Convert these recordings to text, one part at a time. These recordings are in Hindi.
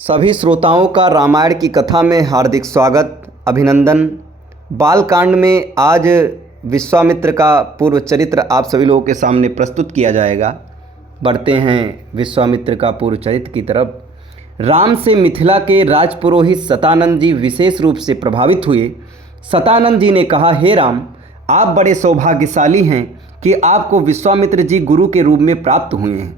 सभी श्रोताओं का रामायण की कथा में हार्दिक स्वागत अभिनंदन। बालकांड में आज विश्वामित्र का पूर्व चरित्र आप सभी लोगों के सामने प्रस्तुत किया जाएगा। बढ़ते हैं विश्वामित्र का पूर्व चरित्र की तरफ। राम से मिथिला के राजपुरोहित सतानंद जी विशेष रूप से प्रभावित हुए। सतानंद जी ने कहा, हे राम, आप बड़े सौभाग्यशाली हैं कि आपको विश्वामित्र जी गुरु के रूप में प्राप्त हुए हैं।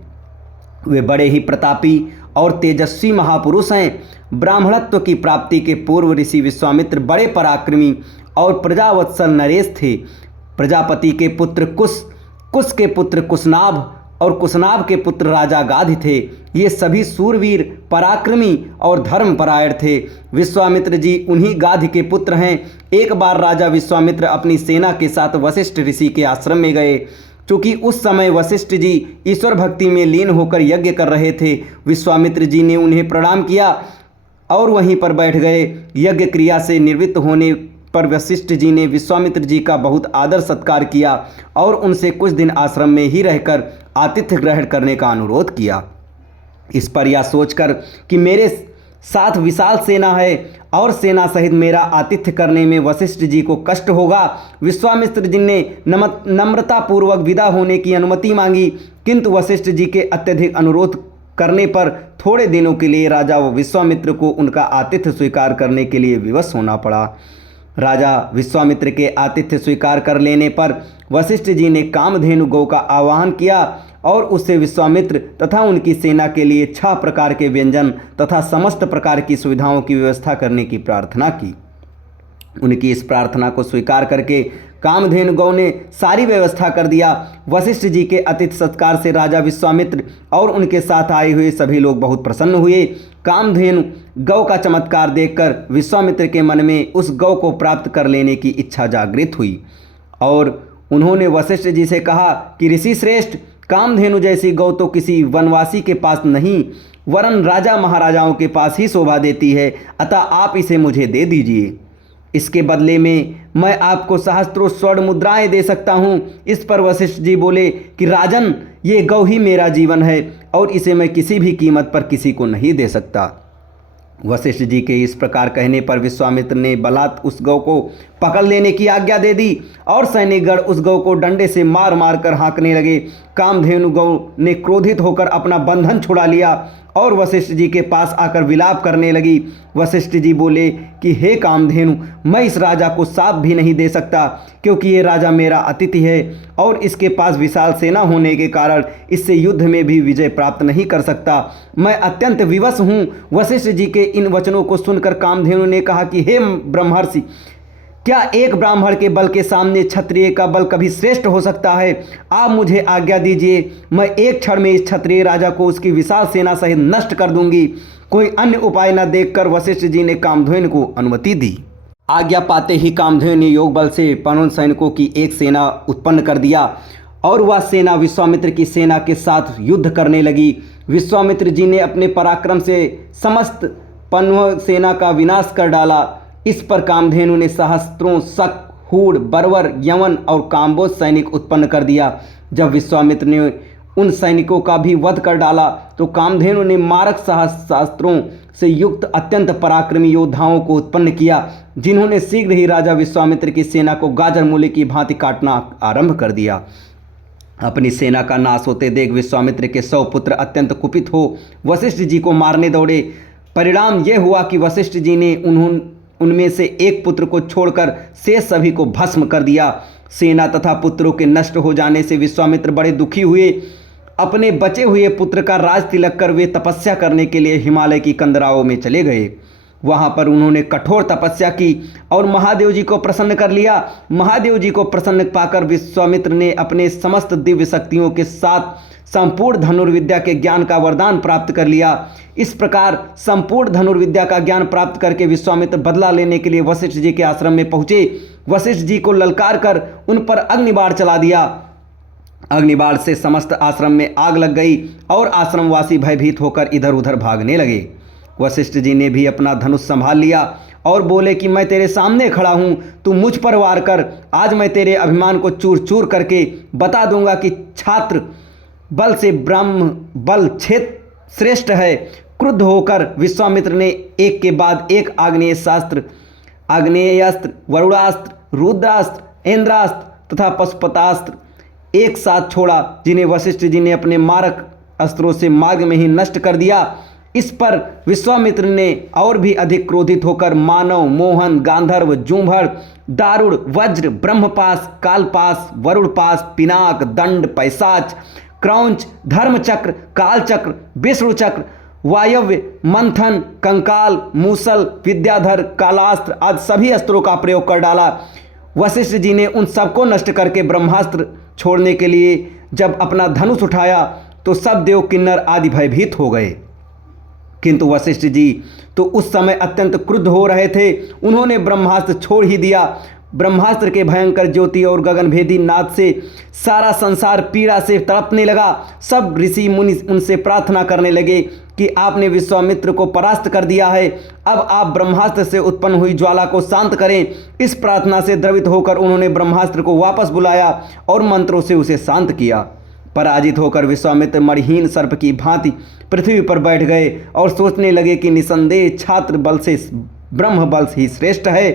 वे बड़े ही प्रतापी और तेजस्वी महापुरुष हैं। ब्राह्मणत्व की प्राप्ति के पूर्व ऋषि विश्वामित्र बड़े पराक्रमी और प्रजावत्सल नरेश थे। प्रजापति के पुत्र कुश, कुश के पुत्र कुशनाभ और कुशनाभ के पुत्र राजा गाध थे। ये सभी सूरवीर, पराक्रमी और धर्मपरायण थे। विश्वामित्र जी उन्हीं गाध के पुत्र हैं। एक बार राजा विश्वामित्र अपनी सेना के साथ वशिष्ठ ऋषि के आश्रम में गए। चूँकि उस समय वशिष्ठ जी ईश्वर भक्ति में लीन होकर यज्ञ कर रहे थे। विश्वामित्र जी ने उन्हें प्रणाम किया और वहीं पर बैठ गए। यज्ञ क्रिया से निवृत्त होने पर वशिष्ठ जी ने विश्वामित्र जी का बहुत आदर सत्कार किया और उनसे कुछ दिन आश्रम में ही रहकर आतिथ्य ग्रहण करने का अनुरोध किया। इस पर यह सोचकर कि मेरे साथ विशाल सेना है और सेना सहित मेरा आतिथ्य करने में वशिष्ठ जी को कष्ट होगा, विश्वामित्र जी ने नम्रतापूर्वक विदा होने की अनुमति मांगी। किंतु वशिष्ठ जी के अत्यधिक अनुरोध करने पर थोड़े दिनों के लिए राजा विश्वामित्र को उनका आतिथ्य स्वीकार करने के लिए विवश होना पड़ा। राजा विश्वामित्र के आतिथ्य स्वीकार कर लेने पर वशिष्ठ जी ने कामधेनु गौ का आवाहन किया और उससे विश्वामित्र तथा उनकी सेना के लिए 6 प्रकार के व्यंजन तथा समस्त प्रकार की सुविधाओं की व्यवस्था करने की प्रार्थना की। उनकी इस प्रार्थना को स्वीकार करके कामधेनु गौ ने सारी व्यवस्था कर दिया। वशिष्ठ जी के अतिथि सत्कार से राजा विश्वामित्र और उनके साथ आए हुए सभी लोग बहुत प्रसन्न हुए। कामधेनु गौ का चमत्कार देखकर विश्वामित्र के मन में उस गौ को प्राप्त कर लेने की इच्छा जागृत हुई और उन्होंने वशिष्ठ जी से कहा कि ऋषि श्रेष्ठ, कामधेनु जैसी गौ तो किसी वनवासी के पास नहीं वरन राजा महाराजाओं के पास ही शोभा देती है, अतः आप इसे मुझे दे दीजिए। इसके बदले में मैं आपको सहस्त्रों स्वर्ण मुद्राएं दे सकता हूँ। इस पर वशिष्ठ जी बोले कि राजन, ये गौ ही मेरा जीवन है और इसे मैं किसी भी कीमत पर किसी को नहीं दे सकता। वशिष्ठ जी के इस प्रकार कहने पर विश्वामित्र ने बलात् उस गौ को पकड़ लेने की आज्ञा दे दी और सैनिकगण उस गौ को डंडे से मार मार कर हाँकने लगे। कामधेनु गौ ने क्रोधित होकर अपना बंधन छुड़ा लिया और वशिष्ठ जी के पास आकर विलाप करने लगी। वशिष्ठ जी बोले कि हे कामधेनु, मैं इस राजा को साप भी नहीं दे सकता क्योंकि ये राजा मेरा अतिथि है और इसके पास विशाल सेना होने के कारण इससे युद्ध में भी विजय प्राप्त नहीं कर सकता। मैं अत्यंत विवश हूँ। वशिष्ठ जी के इन वचनों को सुनकर कामधेनु ने कहा कि हे ब्रह्मर्षि, क्या एक ब्राह्मण के बल के सामने क्षत्रिय का बल कभी श्रेष्ठ हो सकता है? आप मुझे आज्ञा दीजिए, मैं एक क्षण में इस क्षत्रिय राजा को उसकी विशाल सेना सहित नष्ट कर दूंगी। कोई अन्य उपाय न देखकर वशिष्ठ जी ने कामधेनु को अनुमति दी। आज्ञा पाते ही कामधेनु ने योग बल से पवन सैनिकों की एक सेना उत्पन्न कर दिया और वह सेना विश्वामित्र की सेना के साथ युद्ध करने लगी। विश्वामित्र जी ने अपने पराक्रम से समस्त पन्व सेना का विनाश कर डाला। इस पर कामधेनु ने सहस्त्रों शक, हूड़, बर्वर, यवन और काम्बोज सैनिक उत्पन्न कर दिया। जब विश्वामित्र ने उन सैनिकों का भी वध कर डाला तो कामधेनु ने मारक शास्त्रों से युक्त अत्यंत पराक्रमी योद्धाओं को उत्पन्न किया, जिन्होंने शीघ्र ही राजा विश्वामित्र की सेना को गाजर मूली की भांति काटना आरंभ कर दिया। अपनी सेना का नाश होते देख विश्वामित्र के 100 पुत्र अत्यंत कुपित हो वशिष्ठ जी को मारने दौड़े। परिणाम यह हुआ कि वशिष्ठ जी ने उनमें से एक पुत्र को छोड़कर शेष सभी को भस्म कर दिया। सेना तथा पुत्रों के नष्ट हो जाने से विश्वामित्र बड़े दुखी हुए। अपने बचे हुए पुत्र का राज तिलक कर वे तपस्या करने के लिए हिमालय की कंदराओं में चले गए। वहां पर उन्होंने कठोर तपस्या की और महादेव जी को प्रसन्न कर लिया। महादेव जी को प्रसन्न पाकर विश्वामित्र ने अपने समस्त दिव्य शक्तियों के साथ संपूर्ण धनुर्विद्या के ज्ञान का वरदान प्राप्त कर लिया। इस प्रकार संपूर्ण धनुर्विद्या का ज्ञान प्राप्त करके विश्वामित्र बदला लेने के लिए वशिष्ठ जी के आश्रम में पहुंचे। वशिष्ठ जी को ललकार कर उन पर अग्निबाण चला दिया। अग्निबाण से समस्त आश्रम में आग लग गई और आश्रमवासी भयभीत होकर इधर उधर भागने लगे। वशिष्ठ जी ने भी अपना धनुष संभाल लिया और बोले कि मैं तेरे सामने खड़ा हूं, तू मुझ पर वार कर। आज मैं तेरे अभिमान को चूर चूर करके बता दूंगा कि छात्र बल से ब्रह्म बल क्षेत्र श्रेष्ठ है। क्रुद्ध होकर विश्वामित्र ने एक के बाद एक आग्नेयास्त्र, वरुणास्त्र, रुद्रास्त्र, इंद्रास्त्र तथा पशुपतास्त्र एक साथ छोड़ा, जिन्हें वशिष्ठ जी ने अपने मारक अस्त्रों से मार्ग में ही नष्ट कर दिया। इस पर विश्वामित्र ने और भी अधिक क्रोधित होकर मानव, मोहन, गांधर्व, जूंभर, दारुण, वज्र, ब्रह्मपास, कालपास, वरुणपास, पिनाक, दंड, पैसाच, क्रौंच, धर्मचक्र, कालचक्र, विष्णुचक्र, वायव्य, मंथन, कंकाल, मूसल, विद्याधर, कालास्त्र आदि सभी अस्त्रों का प्रयोग कर डाला। वशिष्ठ जी ने उन सबको नष्ट करके ब्रह्मास्त्र छोड़ने के लिए जब अपना धनुष उठाया तो सब देव, किन्नर आदि भयभीत हो गए। किंतु वशिष्ठ जी तो उस समय अत्यंत क्रुद्ध हो रहे थे। उन्होंने ब्रह्मास्त्र छोड़ ही दिया। ब्रह्मास्त्र के भयंकर ज्योति और गगनभेदी नाद से सारा संसार पीड़ा से तड़पने लगा। सब ऋषि मुनि उनसे प्रार्थना करने लगे कि आपने विश्वामित्र को परास्त कर दिया है, अब आप ब्रह्मास्त्र से उत्पन्न हुई ज्वाला को शांत करें। इस प्रार्थना से द्रवित होकर उन्होंने ब्रह्मास्त्र को वापस बुलाया और मंत्रों से उसे शांत किया। पराजित होकर विश्वामित्र मणिहीन सर्प की भांति पृथ्वी पर बैठ गए और सोचने लगे कि निसंदेह छात्र बल से ब्रह्म बल ही श्रेष्ठ है।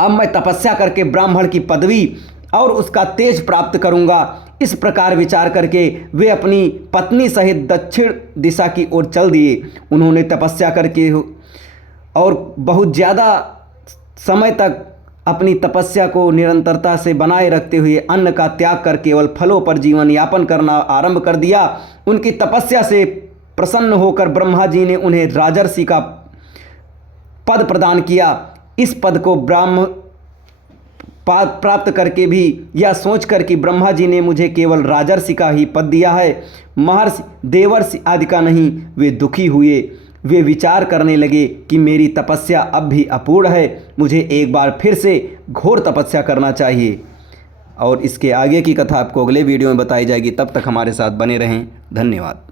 अब मैं तपस्या करके ब्राह्मण की पदवी और उसका तेज प्राप्त करूंगा। इस प्रकार विचार करके वे अपनी पत्नी सहित दक्षिण दिशा की ओर चल दिए। उन्होंने तपस्या करके और बहुत ज़्यादा समय तक अपनी तपस्या को निरंतरता से बनाए रखते हुए अन्न का त्याग कर केवल फलों पर जीवन यापन करना आरंभ कर दिया। उनकी तपस्या से प्रसन्न होकर ब्रह्मा जी ने उन्हें राजर्षि का पद प्रदान किया। इस पद को ब्राह्म प्राप्त करके भी यह सोचकर कि ब्रह्मा जी ने मुझे केवल राजर्षि का ही पद दिया है, महर्षि, देवर्षि आदि का नहीं, वे दुखी हुए। वे विचार करने लगे कि मेरी तपस्या अब भी अपूर्ण है, मुझे एक बार फिर से घोर तपस्या करना चाहिए। और इसके आगे की कथा आपको अगले वीडियो में बताई जाएगी। तब तक हमारे साथ बने रहें। धन्यवाद।